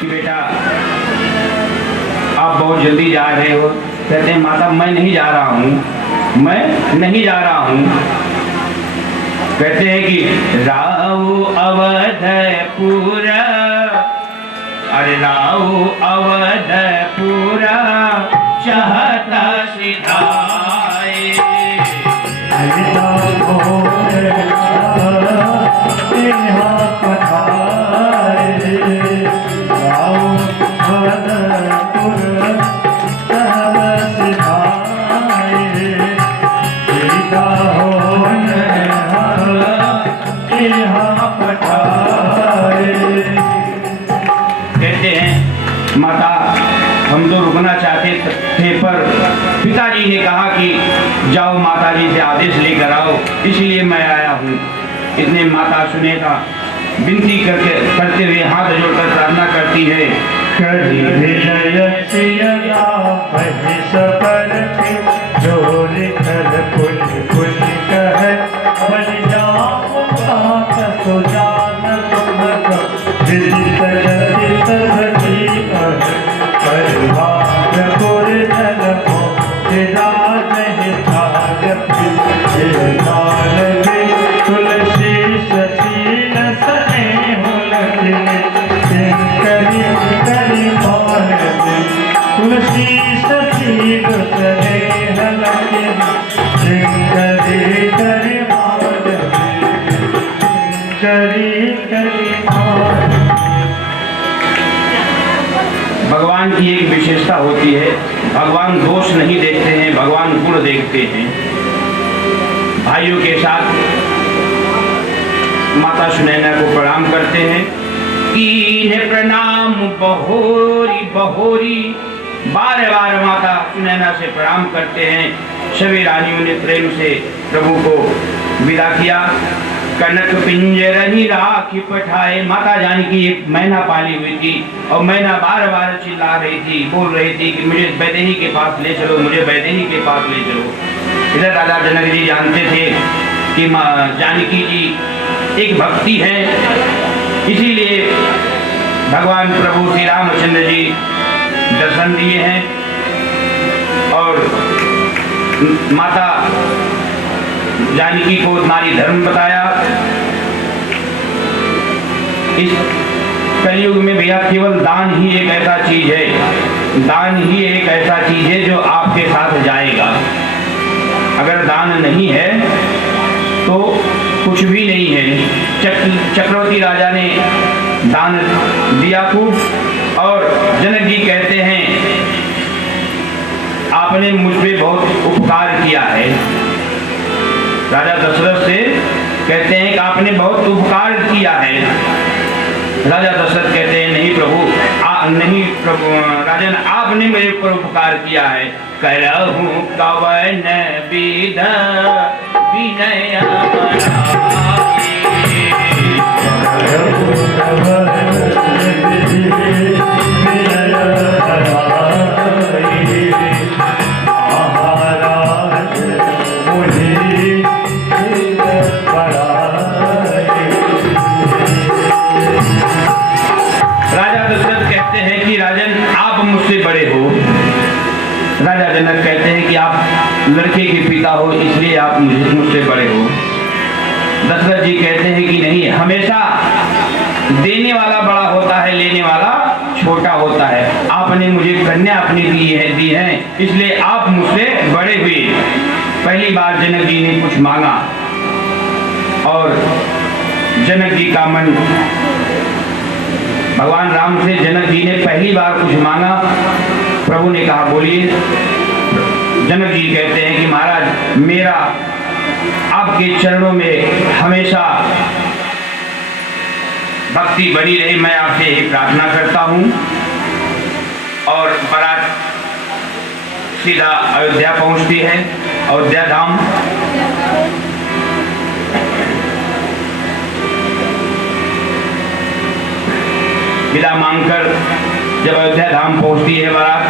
कि बेटा आप बहुत जल्दी जा रहे हो। कहते हैं माता मैं नहीं जा रहा हूँ, मैं नहीं जा रहा हूँ। कहते हैं कि राऊ अवधपुरा, अरे राऊ अवधपुरा चाहता सिधाए। कहते हैं माता हम तो रुकना चाहते थे, पर पिताजी ने कहा कि जाओ माताजी से आदेश लेकर आओ, इसलिए मैं आया हूँ। इतने माता सुनेगा विनती करते हुए हाथ जोड़कर प्रार्थना करती है। भगवान की एक विशेषता होती है, भगवान दोष नहीं देखते हैं, भगवान गुण देखते हैं। भाइयों के साथ माता सुनैना को प्रणाम करते हैं। कीन्हे प्रणाम बहोरी बहोरी, बार बार माता सुनैना से प्रणाम करते हैं। सभी रानियों ने प्रेम से प्रभु को विदा किया। कनक पिंजरनी राखी पठाए। माता जानकी एक मैना पाली हुई थी और मैना बार बार चिल्ला रही थी, बोल रही थी कि मुझे वैदेही के पास ले चलो, मुझे वैदेही के पास ले चलो। इधर राजा जनक जी जानते थे कि माँ जानकी जी एक भक्ति है, इसीलिए भगवान प्रभु श्री रामचंद्र जी दर्शन दिए हैं। और माता जानकी को नारी धर्म बताया। इस कलयुग में भैया केवल दान ही एक ऐसा चीज है, दान ही एक ऐसा चीज है जो आपके साथ जाएगा। अगर दान नहीं है तो कुछ भी नहीं है। चक्रवर्ती राजा ने दान दिया खूब, और जनक जी कहते हैं आपने मुझ पे बहुत उपकार किया है। राजा दशरथ से कहते हैं कि आपने बहुत उपकार किया है। राजा दशरथ कहते हैं नहीं प्रभु, नहीं प्रभु राजन, आपने मेरे ऊपर उपकार किया है। करहु कवन विध विनय बड़े हो। राजा जनक कहते हैं कि आप लड़के के पिता हो, इसलिए आप मुझसे बड़े हो। दशरथ जी कहते हैं कि नहीं, हमेशा देने वाला बड़ा होता है, लेने वाला छोटा होता है। आपने मुझे कन्या अपनी दी है, इसलिए आप मुझसे बड़े हुए। पहली बार जनक जी ने कुछ मांगा और जनक जी का मन, भगवान राम से जनक जी ने पहली बार कुछ मांगा। प्रभु ने कहा बोलिए। जनक जी कहते हैं कि महाराज मेरा आपके चरणों में हमेशा भक्ति बनी रही, मैं आपसे यही प्रार्थना करता हूँ। और बारात सीधा अयोध्या पहुँचती है, अयोध्या धाम। विदा मांगकर जब अयोध्या धाम पहुंचती है बारात,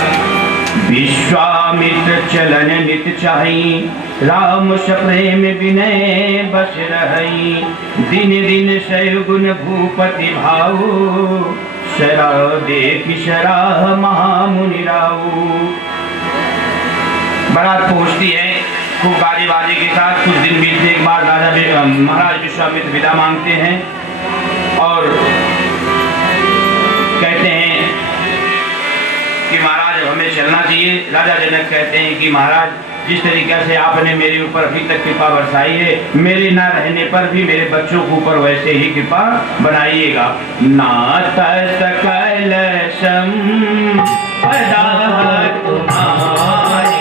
विश्वामित्र चलन नित चाहि, राम प्रेम विनय बस रही, दिन दिन शैव गुण भूपति भाऊ, शराब देखि सराह महामुनि राऊ। बारात पहुंचती है खूब गाजे बाजे के साथ। कुछ दिन बीतने के बाद राजा महाराज विश्वामित्र विदा मांगते हैं और कहते हैं कि महाराज हमें चलना चाहिए। राजा जनक कहते हैं कि महाराज जिस तरीके से आपने मेरे ऊपर अभी तक कृपा बरसाई है, मेरे ना रहने पर भी मेरे बच्चों के ऊपर वैसे ही कृपा बनाइएगा। नाथ सकल संपदा तुम्हारे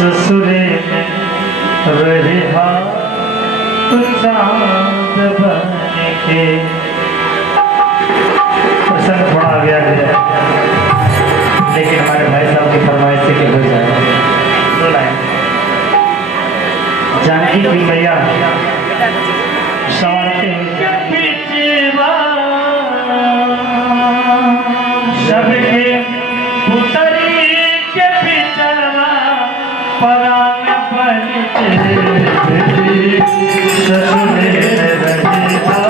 ससुरे रहा चांद बन के। प्रसंग थोड़ा आगे आ गया लेकिन हमारे भाई साहब की फरमाइश से हो जाए। दो लाइन जानकी की मैया सवारते सबके पुतरी के पिचरवा परान बन ससुरे रहा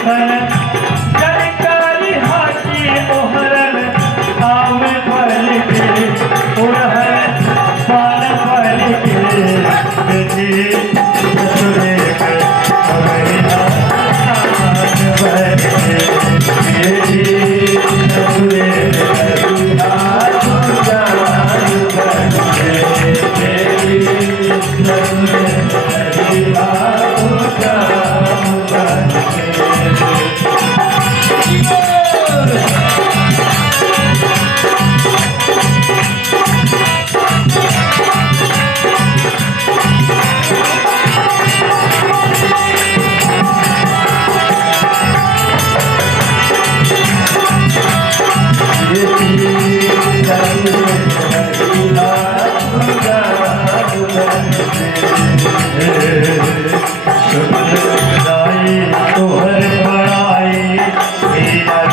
ऐसन जनकारी हाथी ओहरन आम फल के उड़हन पान फल के बेटी ससुरे के अमरिया भर के बेटी ससुरे तोहर पढ़ाई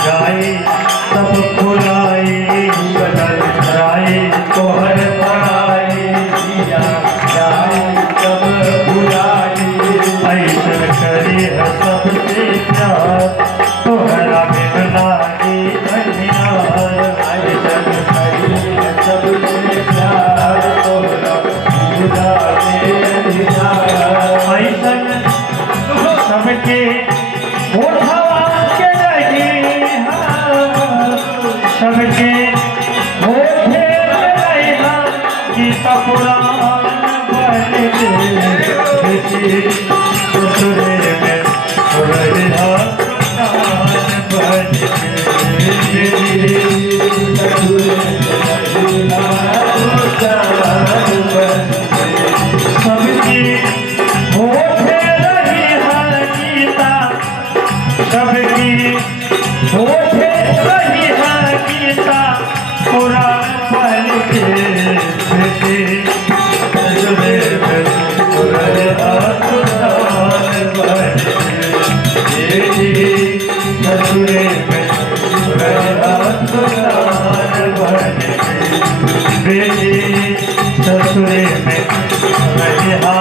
जाई तब फुलाई बदल जाई तोहर पढ़ाई जाई तब फुलाई ऐसन करी है सबसे प्यार तोहरा बिन लागी धनियार ऐसन करी है सबसे प्यार तोहरा बिन लागी धनियार ऐसन सबके उठावा के लगी सबके होठे लगा कि पुराण बन के ससुरे में उड़हा बन के सबके होठे सबकी होठे रही है गीता पुराण पढ़ के बेटे ससुरे में उड़हा बन के बेटी ससुरे में उड़हा बन के बेटी ससुरे में उड़हा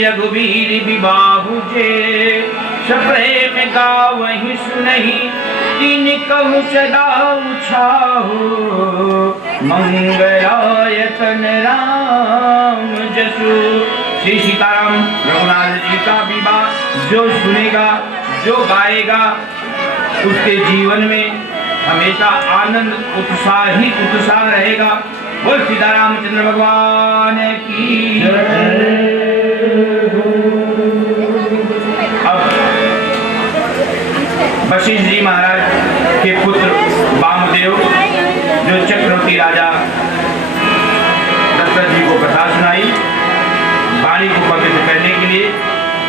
रघुवीर विबाहु जे सप्रेम गावहि सुनहि तीन कहु सदा उछाहु मंगलायतन राम जसु। श्री सीताराम रघुनाथ जी का विवाह जो सुनेगा जो गाएगा उसके जीवन में हमेशा आनंद उत्साह रहेगा। बोल सीतारामचंद्र भगवान की। अब वशिष्ठ जी महाराज के पुत्र वामदेव जो चक्रवर्ती राजा दशरथ जी को कथा सुनाई, वाणी को पवित्र करने के लिए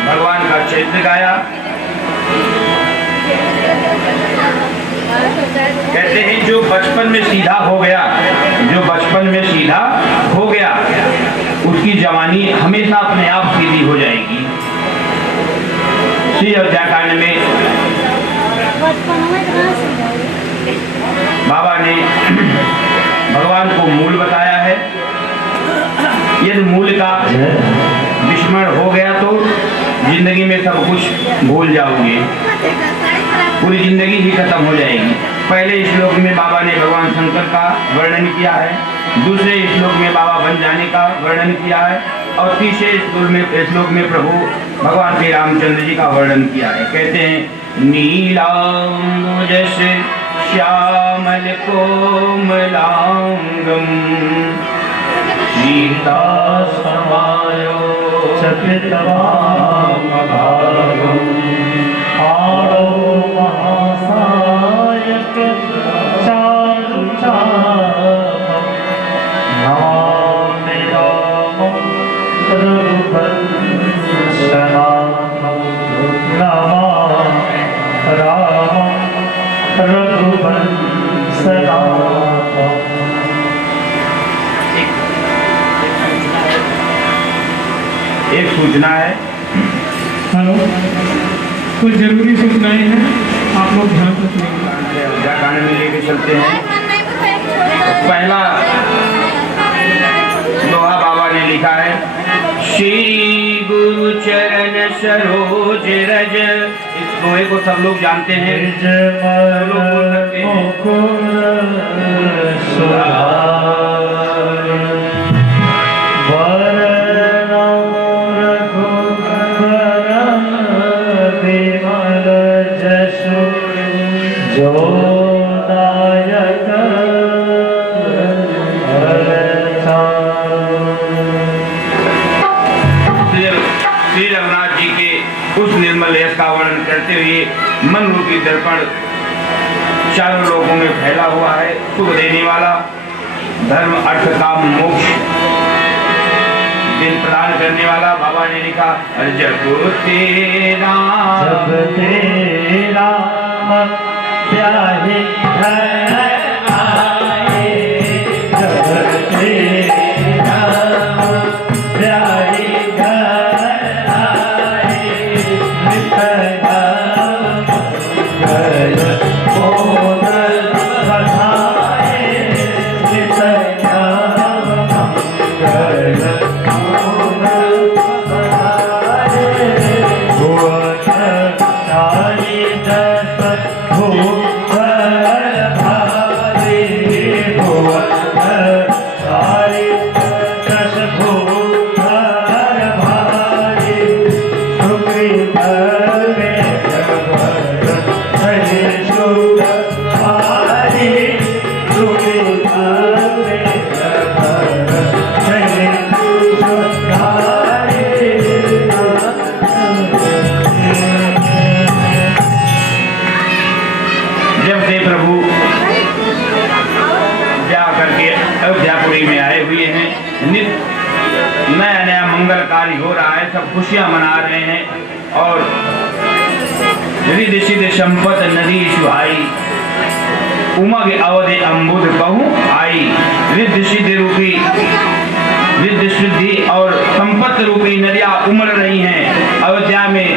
भगवान का चरित्र गाया। कहते हैं जो बचपन में सीधा हो गया उसकी जवानी हमेशा अपने आप सीधी हो जाएगी। श्री अयोध्याकांड में बाबा ने भगवान को मूल बताया है। यदि मूल का विस्मरण हो गया तो जिंदगी में सब कुछ भूल जाओगे, पूरी जिंदगी ही खत्म हो जाएगी। पहले श्लोक में बाबा ने भगवान शंकर का वर्णन किया है, दूसरे श्लोक में बाबा बन जाने का वर्णन किया है और तीसरे श्लोक में प्रभु भगवान श्री रामचंद्र जी का वर्णन किया है। कहते हैं नीलांबुज श्यामल कोमलांगम सीता समायो चपितवामभागम आरो महासायक रघुवंश गाथा। एक सूचना है। हेलो, कुछ जरूरी सूचनाएं हैं, आप लोग ध्यान रखिएगा। गाने में लेके चलते हैं। पहला दोहा बाबा ने लिखा है, श्री गुरु चरण सरोज रज। इस दोहे को सब लोग जानते हैं, सब लोग बोल सकते श्री रघुनाथ जी के उस निर्मल यश का वर्णन करते हुए मन रूपी दर्पण चारों लोगों में फैला हुआ है, सुख देने वाला, धर्म अर्थ काम मोक्ष दिन प्रदान करने वाला। बाबा ने लिखा, जब तेरा प्यारे अयोध्यापुरी में आए हुए हैं, नया नया मंगल कार्य हो रहा है, सब खुशियां मना रहे हैं। और रिद्धि सिद्धि संपत नदी सुहाई, उमग अवधि अम्बुद कहूं आई। रिद्धि सिद्धि रूपी, रिद्धि सिद्धि और संपत्ति रूपी नदियां उमड़ रही हैं अयोध्या में।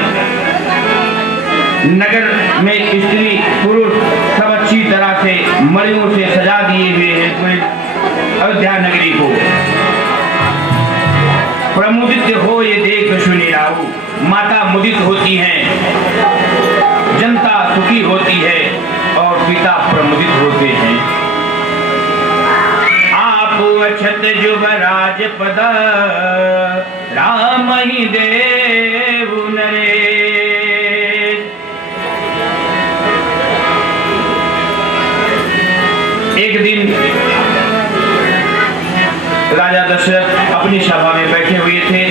नगर में स्त्री पुरुष सब अच्छी तरह से मणियों से सजा दिए हुए हैं पूरे अयोध्या नगरी को। प्रमुदित हो ये देख सुनी राहु, माता मुदित होती हैं, जनता सुखी होती है और पिता प्रमुदित होते हैं। आप अक्षत युवराज पद, राम ही देव नरेश। एक दिन राजा दशरथ अपनी सभा में बैठे हुए थे।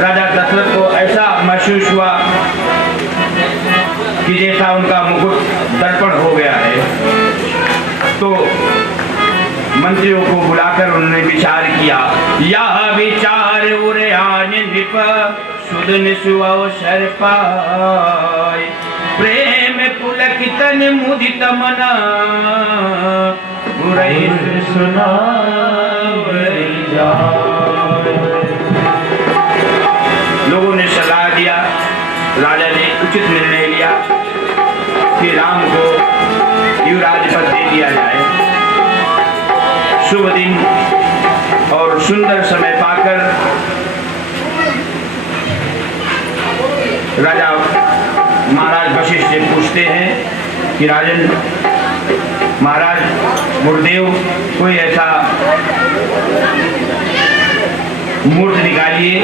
राजा दशरथ को ऐसा महसूस हुआ कि जैसा उनका मुकुट दर्पण हो गया है। तो मंत्रियों को बुलाकर उन्होंने विचार किया, यह विचार उरयान नृप सुदन सुअवसर पाए, प्रेम पुलकितन मुदित मना लोगों ने सलाह दिया। राजा ने उचित निर्णय लिया कि राम को युवराज पद दे दिया जाए। शुभ दिन और सुंदर समय पाकर राजा महाराज वशिष्ठ से पूछते हैं कि राजन महाराज गुरुदेव, कोई ऐसा मूर्त निकालिए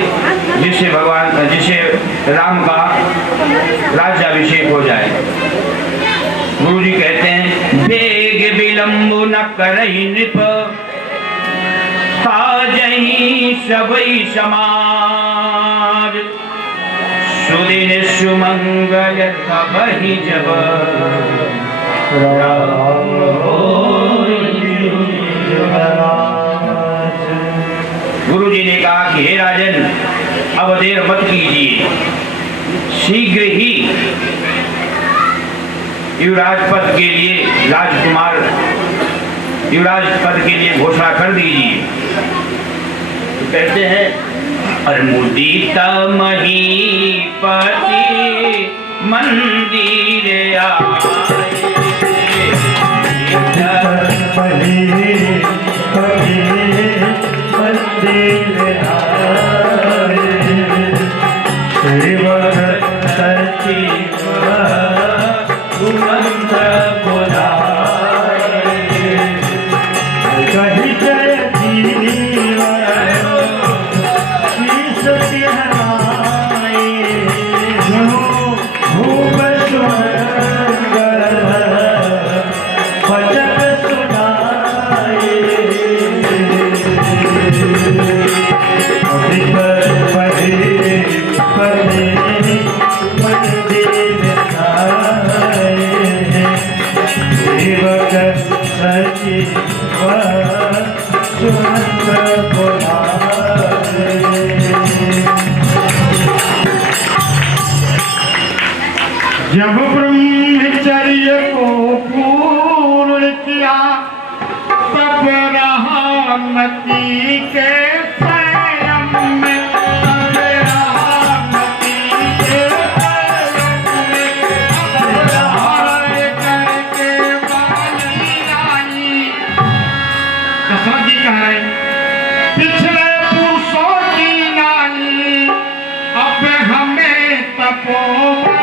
जिससे भगवान, जिससे राम का राज्याभिषेक हो जाए। गुरुजी कहते हैं, बेग विलंब न करई नृप, साजहि सबई समाज, सुदिन सुमंगल तबहि जब गुरु जी ने कहा कि हे राजन, अब देर मत कीजिए, शीघ्र ही युवराज पद के लिए राजकुमार युवराज पद के लिए घोषणा कर दीजिए। तो कहते हैं मुदित महीपति मंदिर जब ब्रह्मचर्य को पूर्ण किया तब रहा मति के संयम में, तब रहा मति के संयम में, तब रहा करके वाणी आई। दशरथ जी कह रहे पिछले पुरुषों की नाई, अब हमें तपोवन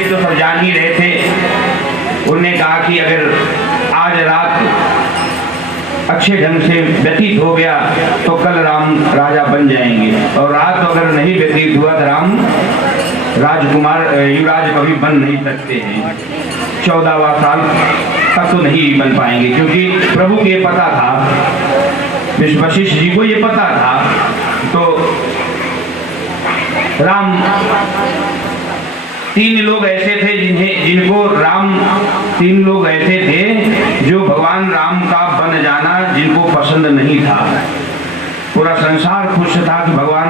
तो सब जान ही रहे थे। उन्होंने कहा कि अगर आज रात अच्छे ढंग से व्यतीत हो गया तो कल राम राजा बन जाएंगे, और रात अगर नहीं व्यतीत हुआ तो राम राजकुमार युवराज कभी बन नहीं सकते हैं। 14वां साल तक तो नहीं बन पाएंगे, क्योंकि प्रभु को ये पता था, वशिष्ठ जी को ये पता था। तो राम 3 लोग ऐसे थे जिनको राम 3 लोग ऐसे थे जो भगवान राम का बन जाना जिनको पसंद नहीं था। पूरा संसार खुश था कि भगवान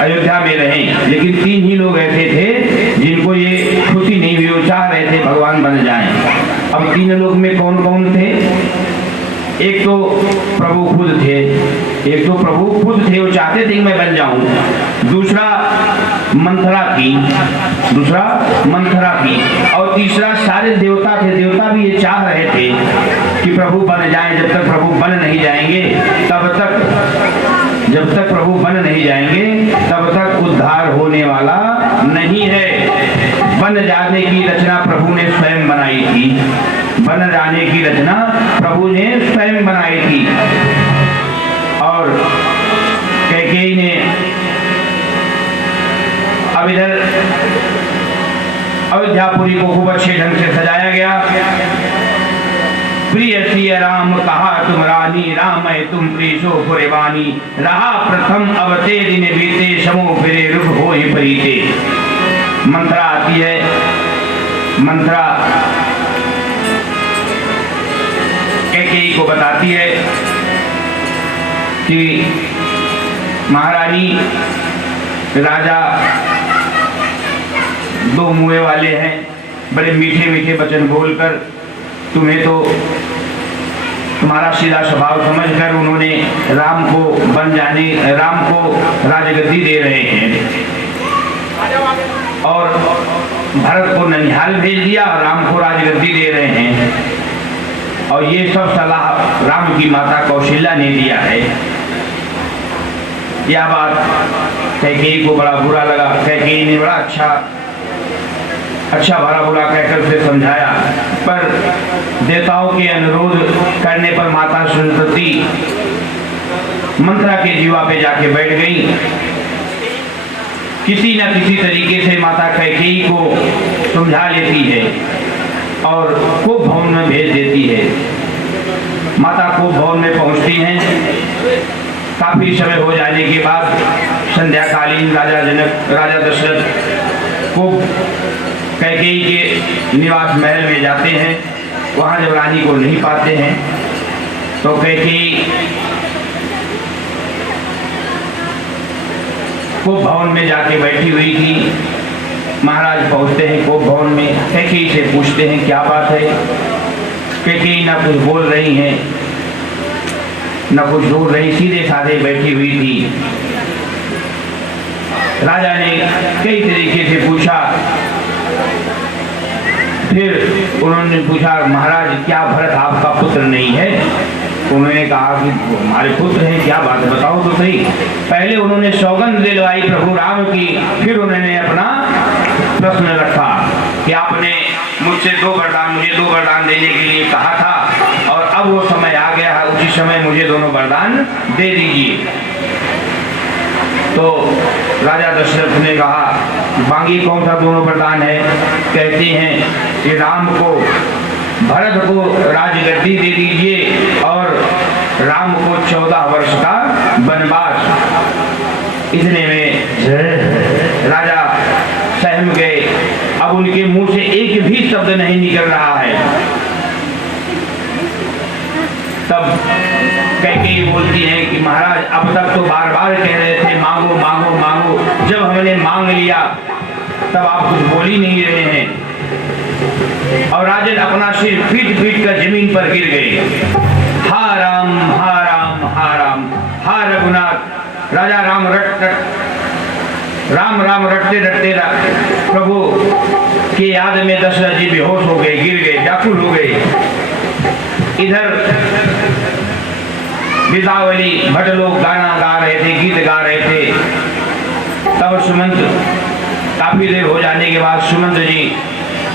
अयोध्या में रहें, लेकिन 3 ही लोग ऐसे थे जिनको ये खुशी नहीं हुई, वो चाह रहे थे भगवान बन जाएं। अब 3 लोग में कौन कौन थे? एक तो प्रभु खुद थे, वो चाहते थे कि मैं बन जाऊं। दूसरा मंथरा थी, और तीसरा सारे देवता थे। देवता भी ये चाह रहे थे कि प्रभु बन जाएं। जब तक प्रभु बन नहीं जाएंगे तब तक उद्धार होने वाला नहीं है। बन जाने की रचना प्रभु ने स्वयं बनाई थी, और कैकेयी ने अब इधर अयोध्यापुरी को खूब अच्छे ढंग से सजाया गया। प्रिय सिय राम कहा तुम रानी, राम है तुम प्रीशो पुरेवानी। रहा प्रथम अवते दिन बीते, समो फिरे रूप हो ही परीते। मंत्रा आती है। मंत्रा कैकेयी को बताती है कि महारानी, राजा 2 मुँहे वाले हैं, बड़े मीठे मीठे वचन बोलकर तुम्हें तो तुम्हारा सीधा स्वभाव समझकर उन्होंने राम को राजगद्दी दे रहे हैं, और भरत को ननिहाल भेज दिया और राम को राजगद्दी दे रहे हैं। और ये सब सलाह राम की माता कौशल्या ने दिया है। यह बात कैकेयी को बड़ा बुरा लगा। कैकेयी ने बड़ा अच्छा भला बुरा कहकर उसे समझाया, पर देवताओं के अनुरोध करने पर माता सरस्वती मंत्रा के जीवा पे जाके बैठ गई किसी न किसी तरीके से माता कैकेयी को समझा लेती है और कोप भवन में भेज देती है। माता कोप भवन में पहुंचती हैं। काफी समय हो जाने के बाद संध्याकालीन राजा दशरथ कोप कैकेयी के निवास महल में जाते हैं। वहां जब रानी को नहीं पाते हैं तो कैकेयी कोप भवन में जाके बैठी हुई थी। महाराज पहुंचते हैं कोप भवन में, कैकेयी से पूछते हैं क्या बात है। कैकेयी ना कुछ बोल रही हैं न कुछ दूर रही, सीधे साधे बैठी हुई थी। राजा ने कई तरीके से पूछा। फिर उन्होंने पूछा महाराज क्या भरत आपका पुत्र नहीं है। उन्होंने कहा कि हमारे पुत्र हैं, क्या बात है बताओ तो सही। पहले उन्होंने सौगंध दिलवाई प्रभु राम की, फिर उन्होंने अपना प्रश्न रखा कि आपने मुझे दो वरदान देने के लिए कहा था और अब वो समय आ गया है, उसी समय मुझे दोनों वरदान दे दीजिए। तो राजा दशरथ ने कहा बाकी कौन सा दोनों वरदान है। कहते हैं कि राम को भरत को राजगद्दी दे दीजिए और राम को 14 वर्ष का वनवास। इतने में राजा सहम गए। अब उनके मुंह से एक भी शब्द नहीं निकल रहा है। तब कैकेयी बोलती है कि महाराज अब तक तो बार बार कह रहे थे मांगो मांगो मांगो, जब हमने मांग लिया तब आप कुछ बोल ही नहीं रहे हैं। और राजन अपना सिर पीट पीट कर जमीन पर गिर गए। हा राम हा राम हा राम हा रघुनाथ। राजा राम राम रटते रटते प्रभु की याद में दशरथ जी बेहोश हो गए, गिर गए, व्याकुल हो गए। इधर विदावली भट्ट लोग गाना गा रहे थे, गीत गा रहे थे। तब सुमंत काफी देर हो जाने के बाद सुमंत जी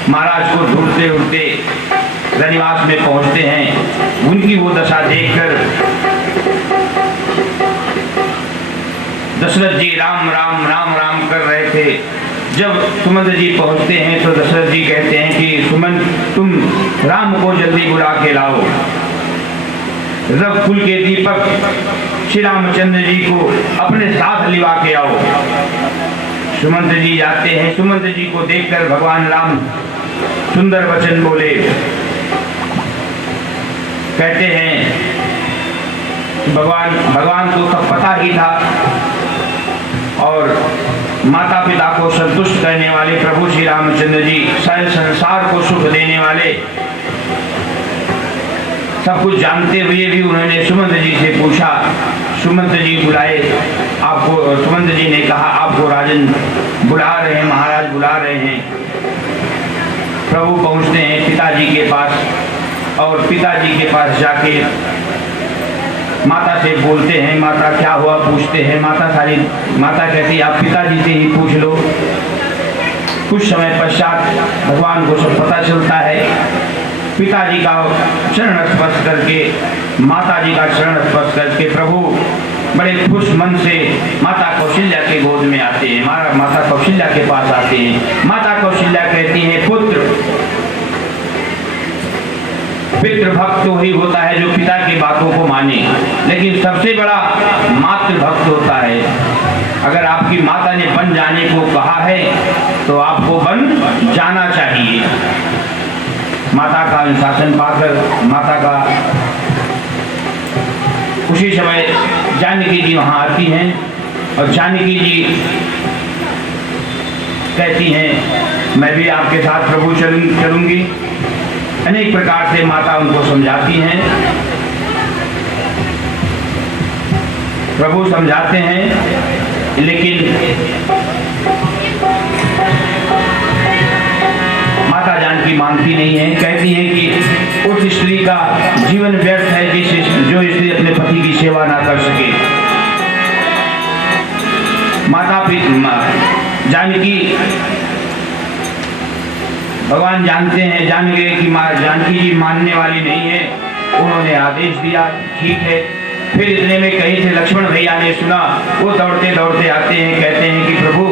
महाराज को ढूंढते ढूंढते रनिवास में पहुंचते हैं। उनकी वो दशा देखकर दशरथ जी राम राम राम राम कर रहे थे। जब सुमंत जी पहुंचते हैं तो दशरथ जी कहते हैं कि सुमंत तुम राम को जल्दी बुला के लाओ। रव कुल के दीपक श्री रामचंद्र जी को अपने साथ लिवा के आओ। सुमंत जी जाते हैं। सुमंत जी को देखकर भगवान राम सुंदर वचन बोले। कहते हैं भगवान को सब पता ही था और माता पिता को संतुष्ट करने वाले प्रभु श्री रामचंद्र जी, सारे संसार को सुख देने वाले, सब कुछ जानते हुए भी उन्होंने सुमंत जी से पूछा। सुमंत जी बुलाए आपको। सुमंत जी ने कहा आपको राजन बुला रहे हैं, महाराज बुला रहे हैं। प्रभु पहुंचते हैं पिताजी के पास और पिताजी के पास जाके माता से बोलते हैं। माता क्या हुआ पूछते हैं। माता कहती है आप पिताजी से ही पूछ लो। कुछ समय पश्चात भगवान को सब पता चलता है। पिताजी का चरण स्पर्श करके, माताजी का चरण स्पर्श करके प्रभु बड़े खुश मन से माता कौशल्या के गोद में आते हैं। माता कौशल्या के पास आते हैं। माता कौशल्या कहती है पुत्र, पितृभक्त तो ही होता है जो पिता की बातों को माने, लेकिन सबसे बड़ा मातृभक्त होता है। अगर आपकी माता ने बन जाने को कहा है तो आपको बन जाना चाहिए। माता का अनुशासन पाकर माता का उसी समय जानकी जी वहां आती हैं और जानकी जी कहती हैं मैं भी आपके साथ प्रभु चलूंगी। अनेक प्रकार से माता उनको समझाती हैं। प्रभु समझाते हैं लेकिन माता जानकी मानती नहीं है। कहती है कि उस स्त्री का जीवन व्यर्थ है जो स्त्री अपने पति की सेवा ना कर सके। माता पिता जानकी भगवान जानते हैं, जान गए कि जानकी जी मानने वाली नहीं है। उन्होंने आदेश दिया ठीक है। फिर इतने में कहीं से लक्ष्मण भैया ने सुना। वो दौड़ते दौड़ते आते हैं, कहते हैं कि प्रभु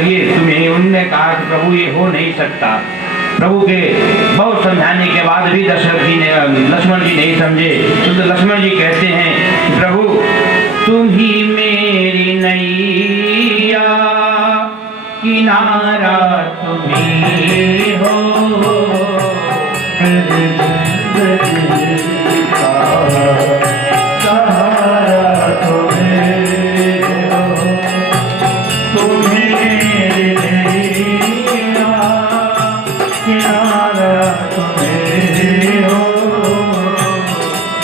करिए तुम्हें। उनने कहा कि प्रभु ये हो नहीं सकता। प्रभु के बहुत समझाने के बाद भी लक्ष्मण जी नहीं समझे। तो लक्ष्मण जी कहते हैं प्रभु तुम ही मेरी नैया, किनारा तुम ही हो।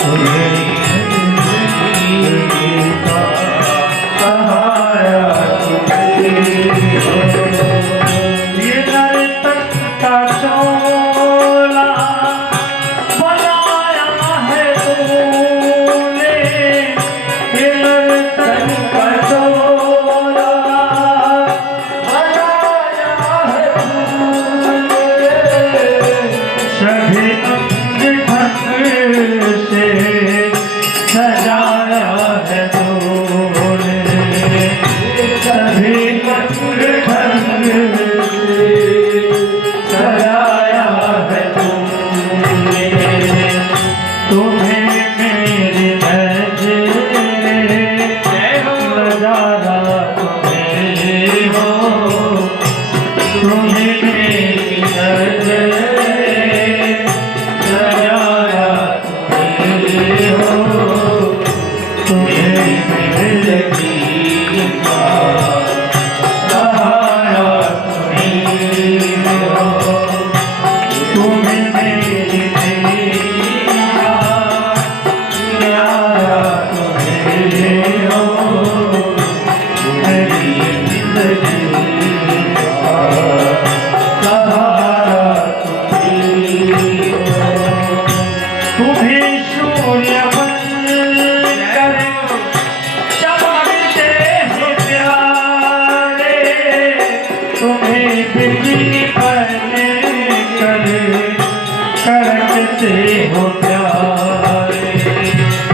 तुम्हें